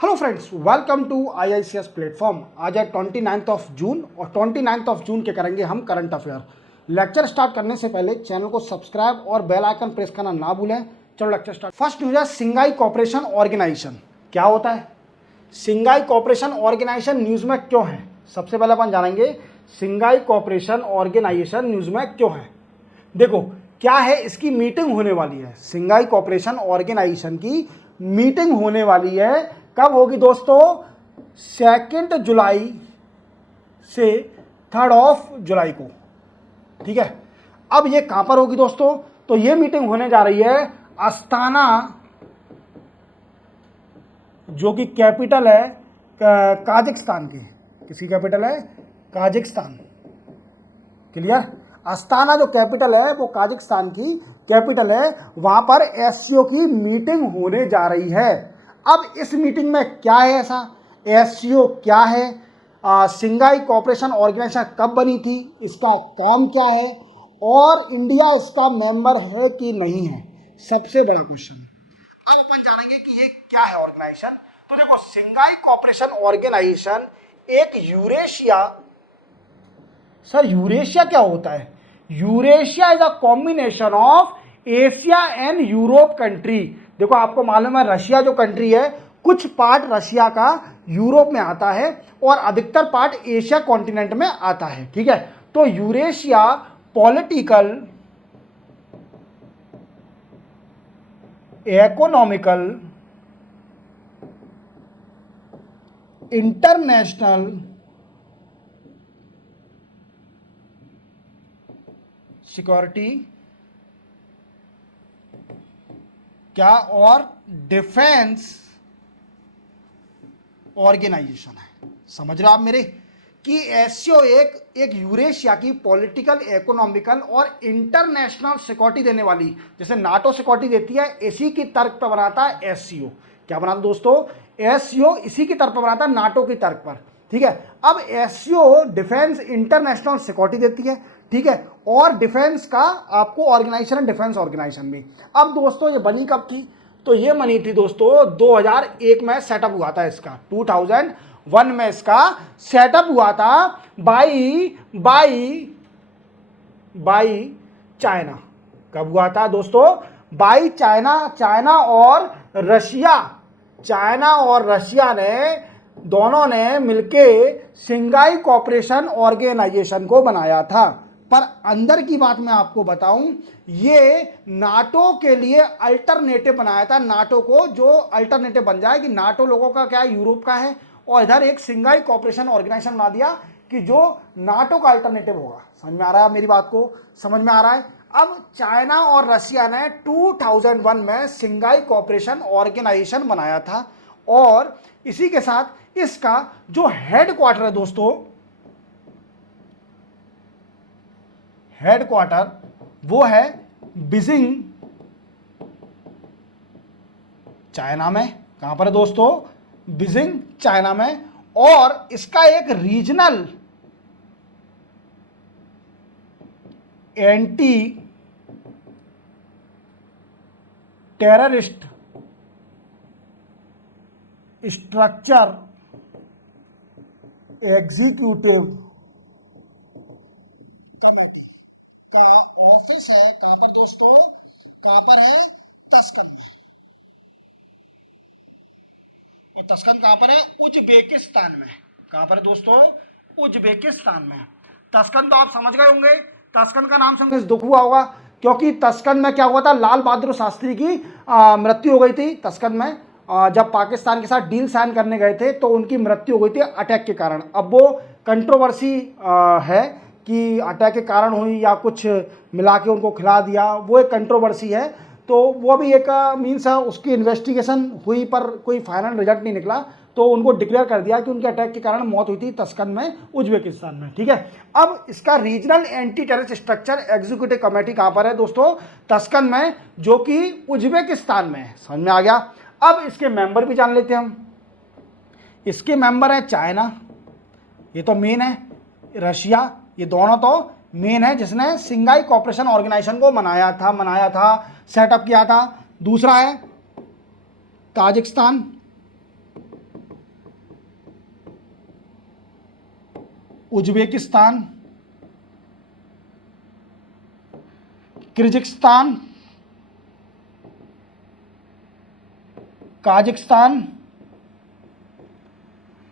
Hello friends, welcome to IICS platform. आज है 29 of June और 29 ऑफ जून के करेंगे हम करंट अफेयर। लेक्चर स्टार्ट करने से पहले चैनल को सब्सक्राइब और बेल आइकन प्रेस करना ना भूलें। चलो लेक्चर स्टार्ट। फर्स्ट न्यूज है सिंघाई कॉर्पोरेशन ऑर्गेनाइजेशन। क्या होता है सिंघाई कॉर्पोरेशन ऑर्गेनाइजेशन, न्यूज में क्यों है? सबसे पहले अपन जानेंगे सिंघाई कॉर्पोरेशन ऑर्गेनाइजेशन न्यूज में क्यों है। देखो क्या है, इसकी मीटिंग होने वाली है। सिंघाई कॉर्पोरेशन ऑर्गेनाइजेशन की मीटिंग होने वाली है। कब होगी दोस्तों? 2 जुलाई से 3 जुलाई को। ठीक है, अब ये कहां पर होगी दोस्तों? तो ये मीटिंग होने जा रही है अस्ताना, जो कि कैपिटल है काजाकिस्तान की। किसकी कैपिटल है? काजाकिस्तान। क्लियर? अस्ताना जो कैपिटल है वो काजाकिस्तान की कैपिटल है। वहां पर एससीओ की मीटिंग होने जा रही है। अब इस मीटिंग में क्या है ऐसा? एससीओ क्या है? सिंघाई कॉर्पोरेशन ऑर्गेनाइजेशन कब बनी थी? इसका काम क्या है? और इंडिया इसका मेंबर है कि नहीं है? सबसे बड़ा क्वेश्चन। अब अपन जानेंगे कि ये क्या है ऑर्गेनाइजेशन। तो देखो, सिंघाई कॉर्पोरेशन ऑर्गेनाइजेशन एक यूरेशिया। सर यूरेशिया क्या होता है? Eurasia is a combination of Asia and Europe country. देखो आपको मालूम है रशिया जो कंट्री है, कुछ पार्ट रशिया का यूरोप में आता है और अधिकतर पार्ट एशिया कॉन्टिनेंट में आता है। ठीक है, तो Eurasia political, economical, international security क्या और डिफेंस ऑर्गेनाइजेशन है। समझ रहे हो आप मेरे कि एससीओ एक यूरेशिया की पॉलिटिकल, इकोनॉमिकल और इंटरनेशनल सिक्योरिटी देने वाली, जैसे नाटो सिक्योरिटी देती है, इसी की तर्क पर बनाता है एससीओ। क्या बनाता दोस्तों? एससीओ इसी की तर्क पर बनाता है, नाटो की तर्क पर। ठीक है, अब एससीओ डिफेंस इंटरनेशनल सिक्योरिटी देती है। ठीक है, और डिफेंस का आपको ऑर्गेनाइजेशन, डिफेंस ऑर्गेनाइजेशन भी। अब दोस्तों ये बनी कब थी? तो ये बनी थी दोस्तों 2001 में सेटअप हुआ था इसका। 2001 में इसका सेटअप हुआ था बाई बाई बाई चाइना। कब हुआ था दोस्तों? By China. चाइना और रशिया, चाइना और रशिया ने दोनों ने मिलके सिंघाई कॉर्पोरेशन ऑर्गेनाइजेशन को बनाया था। पर अंदर की बात मैं आपको बताऊं, ये नाटो के लिए अल्टरनेटिव बनाया था। नाटो को जो अल्टरनेटिव बन जाए कि नाटो लोगों का क्या है, यूरोप का है, और इधर एक सिंघाई कॉर्पोरेशन ऑर्गेनाइजेशन बना दिया कि जो नाटो का अल्टरनेटिव होगा। समझ में आ रहा है मेरी बात को? समझ में आ रहा है? अब चाइना और रशिया ने 2001 में सिंघाई कॉर्पोरेशन ऑर्गेनाइजेशन बनाया था और इसी के साथ इसका जो हेडक्वार्टर है दोस्तों, हेडक्वार्टर वो है बीजिंग, चाइना में। कहां पर है दोस्तों? बीजिंग, चाइना में। और इसका एक regional anti terrorist structure executive committee का ऑफिस है। कहां पर दोस्तों? कहां पर है? तस्कन में। ये तस्कन कहां पर है? उज्बेकिस्तान में। कहां पर है दोस्तों? उज्बेकिस्तान में। तस्कन तो आप समझ गए होंगे। तस्कन का नाम सुनकर दुख हुआ होगा, क्योंकि तस्कन में क्या हुआ था? लाल बहादुर शास्त्री की मृत्यु हो गई थी तस्कन में। जब पाकिस्तान के साथ डील साइन करने गए थे तो उनकी मृत्यु हो गई थी अटैक के कारण। अब वो कंट्रोवर्सी है कि अटैक के कारण हुई या कुछ मिला के उनको खिला दिया, वो एक कंट्रोवर्सी है। तो वो भी एक मीन्स उसकी इन्वेस्टिगेशन हुई पर कोई फाइनल रिजल्ट नहीं निकला, तो उनको डिक्लेयर कर दिया कि उनके अटैक के कारण मौत हुई थी तस्कन में, उज्बेकिस्तान में। ठीक है, अब इसका regional anti terrorist structure executive committee कहां पर है दोस्तों? तस्कन में, जो कि उज्बेकिस्तान में है। समझ में आ गया? अब इसके मेंबर भी जान लेते हैं हम। इसके मेंबर है चाइना, ये तो मेन है, रशिया, ये दोनों तो मेन है जिसने सिंघाई कॉर्पोरेशन ऑर्गेनाइजेशन को मनाया था, सेटअप किया था। दूसरा है काजाकिस्तान, उज्बेकिस्तान, किर्गिस्तान, काजाकिस्तान,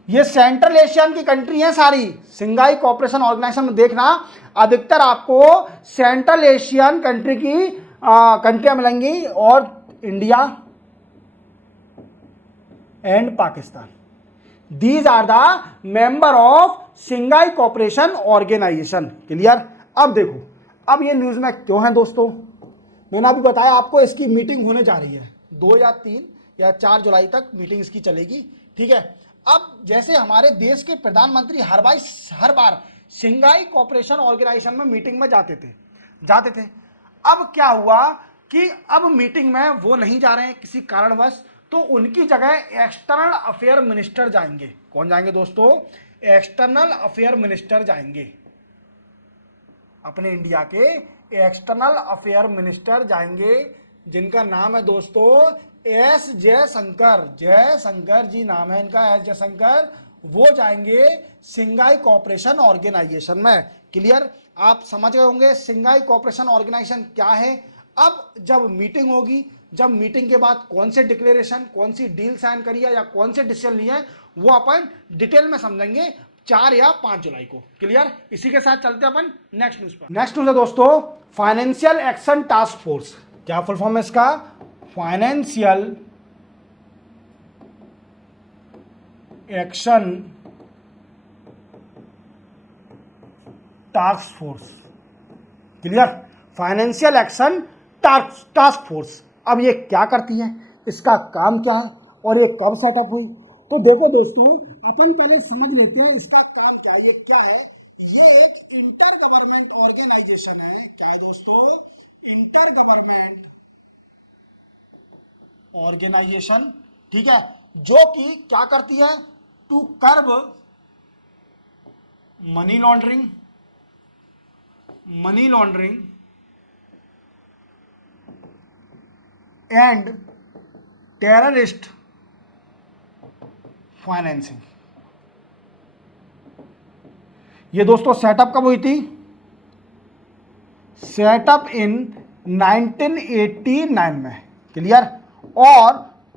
ये सेंट्रल एशियन की कंट्री हैं सारी। सिंगाई कोऑपरेशन ऑर्गेनाइजेशन में देखना अधिकतर आपको सेंट्रल एशियन कंट्री की कंट्रियां मिलेंगी और India and Pakistan. These are the member of Shanghai cooperation organisation. Clear. अब देखो, अब ये न्यूज में क्यों है दोस्तों, मैंने अभी बताया आपको इसकी मीटिंग होने जा रही है 2 या 3 या 4 जुलाई तक मीटिंग इसकी चलेगी। ठीक है। अब जैसे हमारे देश के प्रधानमंत्री हर बार सिंगाई कोऑपरेशन ऑर्गेनाइजेशन में मीटिंग में जाते थे। अब क्या हुआ कि अब मीटिंग में वो नहीं जा रहे हैं किसी कारणवश, तो उनकी जगह एक्सटर्नल अफेयर मिनिस्टर जाएंगे। कौन जाएंगे दोस्तों? एक्सटर्नल अफेयर मिनिस्टर जाएंगे। अपने इंडिया के एक्सटर्नल अफेयर मिनिस्टर जाएंगे, जिनका नाम है दोस्तों एस जयशंकर। जयशंकर जी नाम है इनका, एस जयशंकर। वो जाएंगे सिंगाई कोऑपरेशन ऑर्गेनाइजेशन में। क्लियर। आप समझ गए होंगे सिंगाई कोऑपरेशन ऑर्गेनाइजेशन क्या है। अब जब मीटिंग होगी, जब मीटिंग के बाद कौन से डिक्लेरेशन, कौन सी डील साइन करी है या कौन से डिसीजन लिए हैं, वो अपन डिटेल में समझेंगे 4 या 5 जुलाई को। क्लियर। इसी के साथ चलते हैं अपन नेक्स्ट न्यूज पर। नेक्स्ट न्यूज है दोस्तों फाइनेंशियल एक्शन टास्क फोर्स। क्या फुल फॉर्म है इसका? Financial action task force. Clear. Financial action task force. अब ये क्या करती है, इसका काम क्या है और ये कब सेटअप हुई, तो देखो दोस्तों अपन पहले समझ लेते हैं इसका काम क्या है। ये क्या है? ये एक इंटर गवर्नमेंट ऑर्गेनाइजेशन है। क्या है दोस्तों? Inter government organisation. ठीक है। जो कि क्या करती है? To curb money laundering and terrorist financing. ये दोस्तों सेटअप कब हुई थी? सेटअप इन 1989 में। क्लियर। और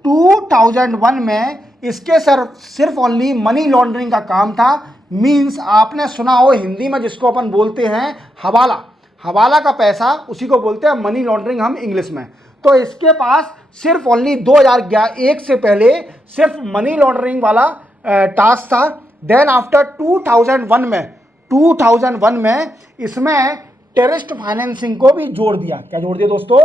2001 में इसके सिर्फ ओनली मनी लॉन्ड्रिंग का काम था। मींस आपने सुना हो हिंदी में जिसको अपन बोलते हैं हवाला, हवाला का पैसा उसी को बोलते हैं मनी लॉन्ड्रिंग हम इंग्लिश में। तो इसके पास सिर्फ ओनली 2001 से पहले सिर्फ मनी लॉन्ड्रिंग वाला टास्क था। देन आफ्टर 2001 में इसमें टेररिस्ट फाइनेंसिंग को भी जोड़ दिया। क्या जोड़ दिया दोस्तों?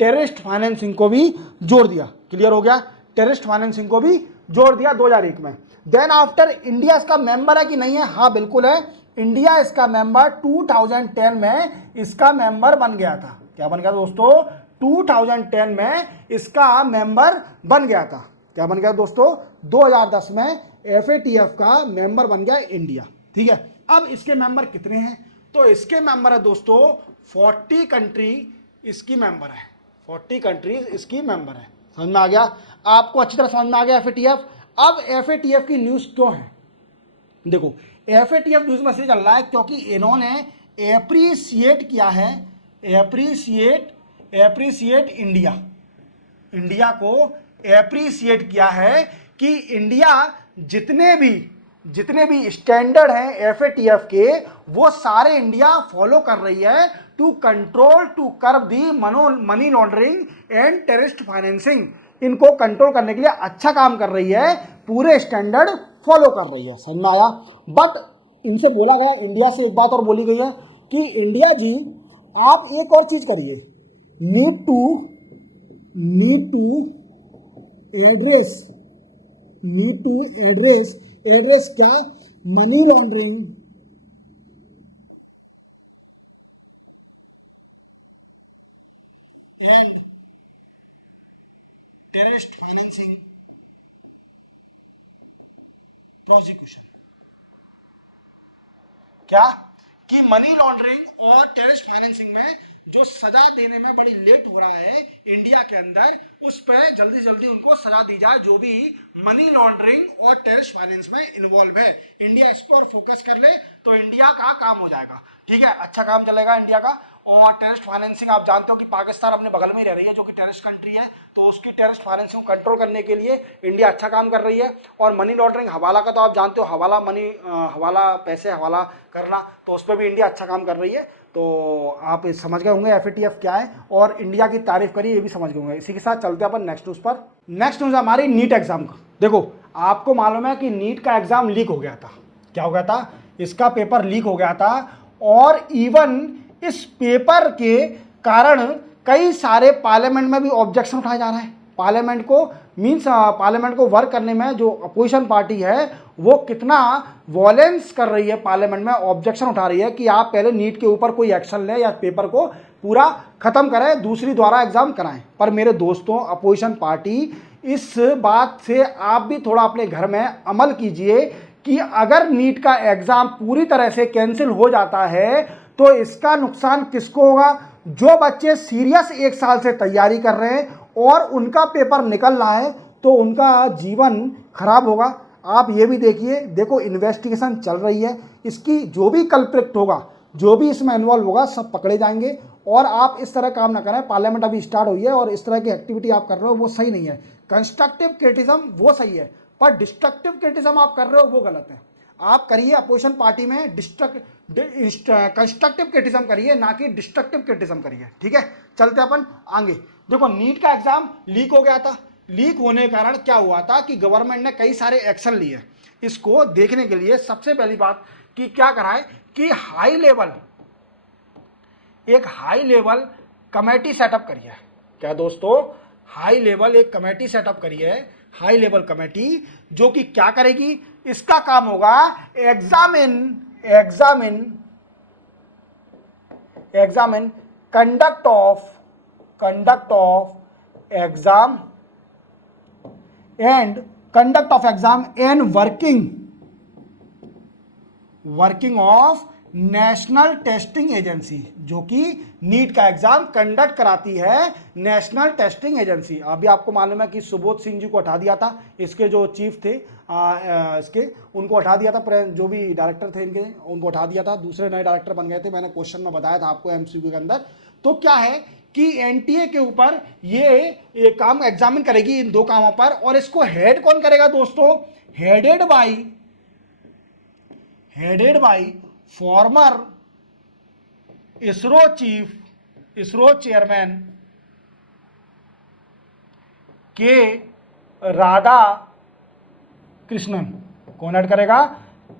टेररिस्ट फाइनेंसिंग को भी जोड़ दिया। क्लियर हो गया। टेररिस्ट फाइनेंसिंग को भी जोड़ दिया 2001 में। देन आफ्टर इंडिया इसका मेंबर है कि नहीं है? हाँ बिल्कुल है। इंडिया इसका मेंबर 2010 में इसका मेंबर बन गया था। क्या बन गया दोस्तों? 2010 में इसका मेंबर बन गया था। क्या बन गया दोस्तों? 2010 में FATF का मेंबर बन गया इंडिया। ठीक है। अब इसके मेंबर कितने हैं? तो इसके मेंबर है दोस्तों 40 कंट्री इसकी मेंबर है। 40 कंट्रीज इसकी मेंबर है। समझ में आ गया? आपको अच्छी तरह समझ में आ गया FATF। अब FATF की न्यूज क्यों है? देखो FATF न्यूज में से चल रहा है क्योंकि इन्होंने एप्रिसिएट किया है, एप्रिसिएट इंडिया को एप्रिसिएट किया है कि इंडिया जितने भी स्टैंडर्ड हैं FATF के वो सारे इंडिया फॉलो कर रही है to curb the money laundering and terrorist financing. इनको कंट्रोल करने के लिए अच्छा काम कर रही है, पूरे स्टैंडर्ड फॉलो कर रही है। समझ में आया? बट इनसे बोला गया, इंडिया से एक बात और बोली गई है कि इंडिया जी आप एक और चीज करिए, नीड टू एड्रेस क्या? Money laundering and terrorist financing prosecution. क्या कि मनी लॉन्ड्रिंग और टेररिस्ट फाइनेंसिंग में जो सजा देने में बड़ी लेट हो रहा है इंडिया के अंदर, उस पर जल्दी जल्दी उनको सजा दी जाए जो भी मनी लॉन्ड्रिंग और टेररिस्ट फाइनेंस में इन्वॉल्व है। इंडिया इस पर फोकस कर ले तो इंडिया का काम हो जाएगा, ठीक है, अच्छा काम चलेगा इंडिया का। और टेररिस्ट फाइनेंसिंग आप जानते हो कि पाकिस्तान अपने बगल में ही रह रही है जो कि टेररिस्ट कंट्री है, तो उसकी टेररिस्ट फाइनेंसिंग कंट्रोल करने के लिए इंडिया अच्छा काम कर रही है। और मनी लॉन्ड्रिंग हवाला का तो आप जानते हो, हवाला मनी, हवाला पैसे हवाला करना, तो उस पर भी इंडिया अच्छा काम कर रही है। तो आप समझ गए होंगे FATF क्या है और इंडिया की तारीफ करिए, ये भी समझ गए होंगे। इसी के साथ चलते हैं अपन नेक्स्ट न्यूज़ पर। नेक्स्ट न्यूज़ हमारी नीट एग्जाम का। देखो आपको मालूम है कि नीट का एग्जाम लीक हो गया था। क्या हो गया था? इसका पेपर लीक हो गया था और इवन इस पेपर के कारण कई सारे पार्लियामेंट में भी ऑब्जेक्शन उठाया जा रहा है। पार्लियामेंट को मींस पार्लियामेंट को वर्क करने में जो अपोजिशन पार्टी है वो कितना वॉयलेंस कर रही है, पार्लियामेंट में ऑब्जेक्शन उठा रही है कि आप पहले नीट के ऊपर कोई एक्शन लें या पेपर को पूरा खत्म करें, दूसरी द्वारा एग्जाम कराएं। पर मेरे दोस्तों, अपोजिशन पार्टी, इस बात से आप भी थोड़ा अपने घर में अमल कीजिए कि अगर नीट का एग्जाम पूरी तरह से कैंसिल हो जाता है तो इसका नुकसान किसको होगा? जो बच्चे सीरियस 1 साल से तैयारी कर रहे हैं और उनका पेपर निकल रहा है तो उनका जीवन खराब होगा। आप ये भी देखिए, देखो इन्वेस्टिगेशन चल रही है, इसकी जो भी कल्प्रिट होगा, जो भी इसमें इन्वॉल्व होगा, सब पकड़े जाएंगे। और आप इस तरह काम ना करें, पार्लियामेंट अभी स्टार्ट हुई है और इस तरह की एक्टिविटी आप कर रहे हो वो सही नहीं है। कंस्ट्रक्टिव क्रिटिसिज्म वो सही है, पर डिस्ट्रक्टिव क्रिटिसिज्म आप कर रहे हो वो गलत है। आप करिए अपोजिशन पार्टी में कंस्ट्रक्टिव क्रिटिसिज्म करिए, ना कि डिस्ट्रक्टिव क्रिटिसिज्म करिए, ठीक है। चलते अपन आगे। देखो नीट का एग्जाम लीक हो गया था। लीक होने के कारण क्या हुआ था कि गवर्नमेंट ने कई सारे एक्शन लिए। इसको देखने के लिए सबसे पहली बात कि क्या करा है कि एक हाई लेवल कमेटी सेटअप करी है। क्या दोस्तों? हाई लेवल एक कमेटी सेटअप करी है, हाई लेवल कमेटी, जो कि क्या करेगी? इसका काम होगा examine conduct of exam and working of national testing agency, जो कि नीट का एग्जाम कंडक्ट कराती है नेशनल टेस्टिंग एजेंसी। अभी आपको मालूम है कि सुबोध सिंह जी को हटा दिया था, इसके जो चीफ थे इसके, उनको हटा दिया था, जो भी डायरेक्टर थे इनके उनको हटा दिया था, दूसरे नए डायरेक्टर बन गए थे। मैंने क्वेश्चन में बताया था आपको MCQ के अंदर। तो क्या है कि NTA के ऊपर ये काम एग्जामिन करेगी इन 2 कामों पर। और इसको हेड कौन करेगा दोस्तों? Headed by farmer ISRO chairman के राधा कृष्णन। कौन हेड करेगा?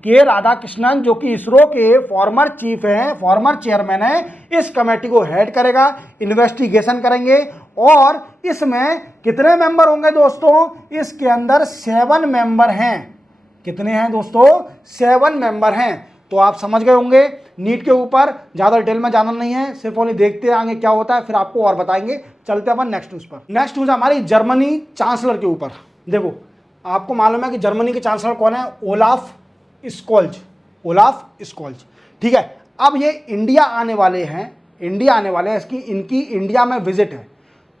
के राधा कृष्णन, जो कि इसरो के फॉर्मर चीफ हैं, फॉर्मर चेयरमैन है, इस कमेटी को हेड करेगा। इन्वेस्टिगेशन करेंगे। और इसमें कितने मेंबर होंगे दोस्तों? इसके अंदर 7 मेंबर हैं। कितने हैं दोस्तों? 7 मेंबर हैं। तो आप समझ गए होंगे नीट के ऊपर ज़्यादा डिटेल में जाना नहीं है, सिर्फ ओनली देखते आएंगे क्या होता है, फिर आपको और बताएंगे। चलते अपन नेक्स्ट न्यूज़ पर। नेक्स्ट न्यूज़ हमारी जर्मनी चांसलर के ऊपर। देखो आपको मालूम है कि जर्मनी के चांसलर कौन है? ओलाफ स्कोल्ज, ठीक है। अब ये इंडिया आने वाले हैं, इनकी इंडिया में विजिट है।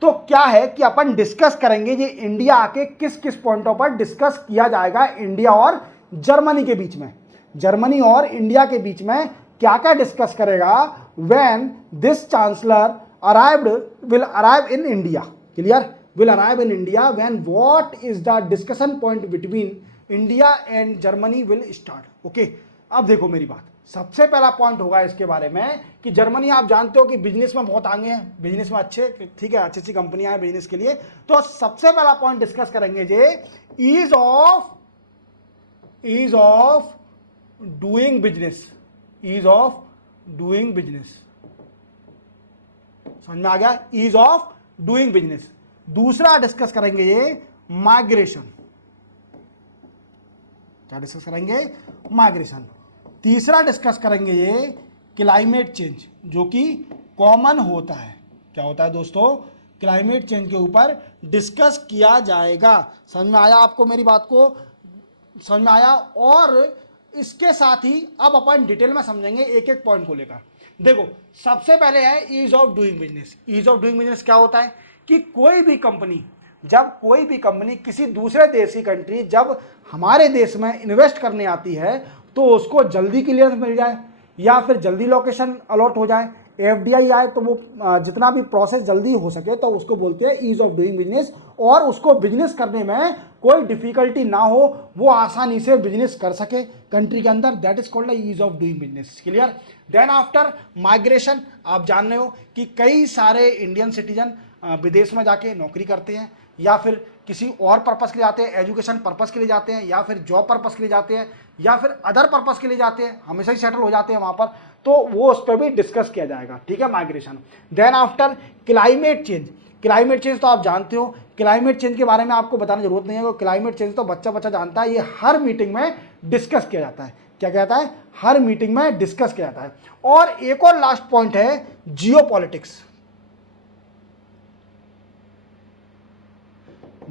तो क्या है कि अपन डिस्कस करेंगे ये इंडिया आके किस किस पॉइंटों पर डिस्कस किया जाएगा इंडिया और जर्मनी के बीच में, जर्मनी और इंडिया के बीच में क्या क्या डिस्कस करेगा। When this chancellor will arrive in India, clear, will arrive in India, when what is the discussion point between India and Germany will start, okay। अब देखो मेरी बात, सबसे पहला पॉइंट होगा इसके बारे में कि जर्मनी आप जानते हो कि बिजनेस में बहुत आगे है, बिजनेस में अच्छे, ठीक है, अच्छी अच्छी कंपनियां हैं बिजनेस के लिए। तो सबसे पहला पॉइंट डिस्कस करेंगे जे ईज ऑफ डूइंग बिजनेस, समझ में आ गया? Ease of doing business. दूसरा डिस्कस करेंगे ये माइग्रेशन, क्या डिस्कस करेंगे? माइग्रेशन। तीसरा डिस्कस करेंगे ये क्लाइमेट चेंज, जो कि कॉमन होता है। क्या होता है दोस्तों? क्लाइमेट चेंज के ऊपर डिस्कस किया जाएगा। समझ में आया आपको मेरी बात को? समझ में आया? और इसके साथ ही अब अपन डिटेल में समझेंगे एक एक पॉइंट को लेकर देखो, सबसे पहले है ease of doing business. Ease of doing business क्या होता है कि कोई भी कंपनी किसी दूसरे देश की कंट्री जब हमारे देश में इन्वेस्ट करने आती है तो उसको जल्दी क्लियरेंस मिल जाए या फिर जल्दी लोकेशन अलॉट हो जाए, एफडीआई आए तो वो जितना भी प्रोसेस जल्दी हो सके तो उसको बोलते हैं ईज ऑफ डूइंग बिजनेस, और उसको बिजनेस करने में कोई डिफिकल्टी ना हो, वो आसानी से बिजनेस कर सके कंट्री के अंदर, that is called ease of doing business. Clear. Then after migration, आप जान रहे हो कि कई सारे इंडियन सिटीजन विदेश में जाके नौकरी करते हैं या फिर किसी और पर्पस के लिए जाते हैं, एजुकेशन पर्पस के लिए जाते हैं या फिर जॉब पर्पस के लिए जाते हैं या फिर अदर पर्पस के लिए जाते हैं, हमेशा ही सेटल हो जाते हैं वहाँ पर, तो वो उस पर भी डिस्कस किया जाएगा। ठीक है, migration. Then after climate change. Climate change तो आप जानते हो, क्लाइमेट चेंज के बारे में आपको बताने की जरूरत नहीं है, क्लाइमेट चेंज तो बच्चा बच्चा जानता है, ये हर मीटिंग में डिस्कस किया जाता है। क्या कहता है? हर मीटिंग में डिस्कस किया जाता है। और एक और लास्ट पॉइंट है जियो पॉलिटिक्स।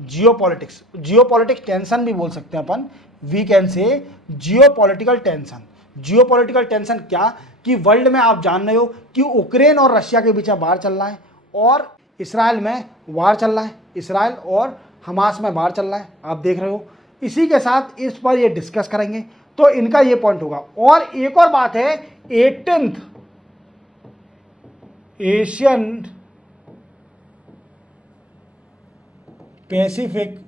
जियोपॉलिटिक्स टेंशन भी बोल सकते हैं अपन, we can say geopolitical tension. Geopolitical tension क्या कि वर्ल्ड में आप जान रहे हो कि यूक्रेन और रशिया के बीच में वार चल रहा है और इसराइल में वार चल रहा है, इसराइल और हमास में वार चल रहा है, आप देख रहे हो। इसी के साथ इस पर ये डिस्कस करेंगे, तो इनका ये पॉइंट होगा। और एक और बात है 18th Asian Pacific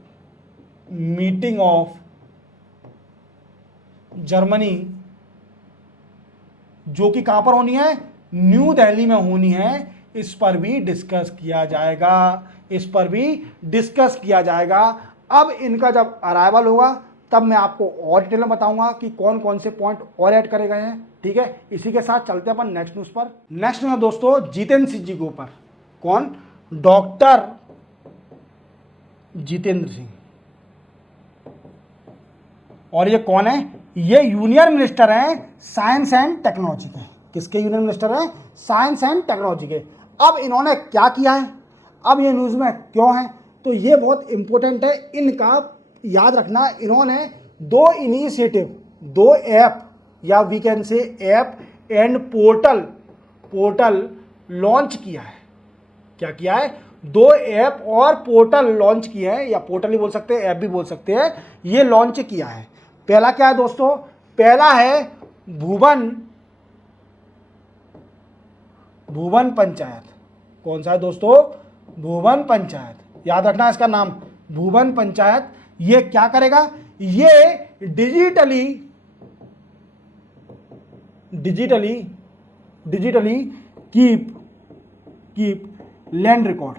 meeting of Germany, जो कि कहां पर होनी है? न्यू दिल्ली में होनी है। इस पर भी डिस्कस किया जाएगा, इस पर भी डिस्कस किया जाएगा। अब इनका जब अराइवल होगा तब मैं आपको और डिटेल में बताऊंगा कि कौन कौन से पॉइंट और ऐड करे गए हैं। ठीक है, इसी के साथ चलते हैं अपन नेक्स्ट न्यूज पर। नेक्स्ट न्यूज दोस्तों जितेंद्र सिंह जी के ऊपर। कौन? डॉक्टर जितेंद्र सिंह। और ये कौन है? ये यूनियन मिनिस्टर हैं साइंस एंड टेक्नोलॉजी के। किसके यूनियन मिनिस्टर हैं? साइंस एंड टेक्नोलॉजी के। अब इन्होंने क्या किया है, अब ये न्यूज़ में क्यों है, तो ये बहुत इंपॉर्टेंट है, इनका याद रखना। इन्होंने दो इनिशिएटिव, दो ऐप या we can say app and portal launch किया है। क्या किया है? दो ऐप और पोर्टल लॉन्च किया है, या पोर्टल ही बोल सकते हैं, ऐप भी बोल सकते हैं, ये लॉन्च किया है। पहला क्या है दोस्तों? पहला है भुवन पंचायत। कौन सा है दोस्तों? भुवन पंचायत। याद रखना इसका नाम, भुवन पंचायत। ये क्या करेगा? ये digitally keep land record,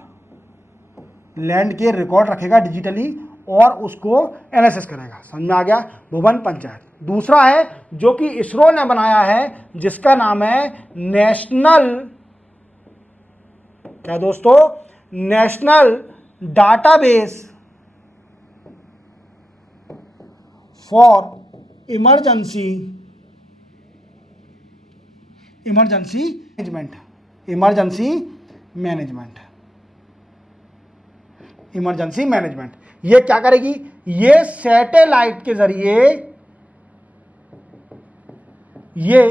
land के रिकॉर्ड रखेगा डिजिटली और उसको एनालिसिस करेगा। समझ में आ गया? भुवन पंचायत। दूसरा है जो कि इसरो ने बनाया है, जिसका नाम है नेशनल, क्या दोस्तों? National database for emergency management. ये क्या करेगी? ये सैटेलाइट के जरिए ये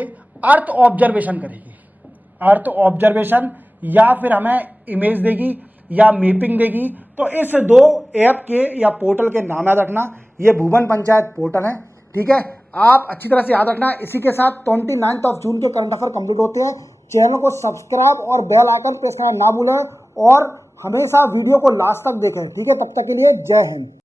अर्थ ऑब्जर्वेशन करेगी, अर्थ ऑब्जर्वेशन, या फिर हमें इमेज देगी या मैपिंग देगी। तो इस दो ऐप के या पोर्टल के नाम याद रखना, ये भुवन पंचायत पोर्टल है। ठीक है, आप अच्छी तरह से याद रखना। इसी के साथ 29 जून के करंट अफेयर कंप्लीट होते हैं। चैनल को सब्सक्राइब और बेल आइकन प्रेस करना ना भूलें और हमेशा वीडियो को लास्ट तक देखें। ठीक है, तब तक के लिए जय हिंद।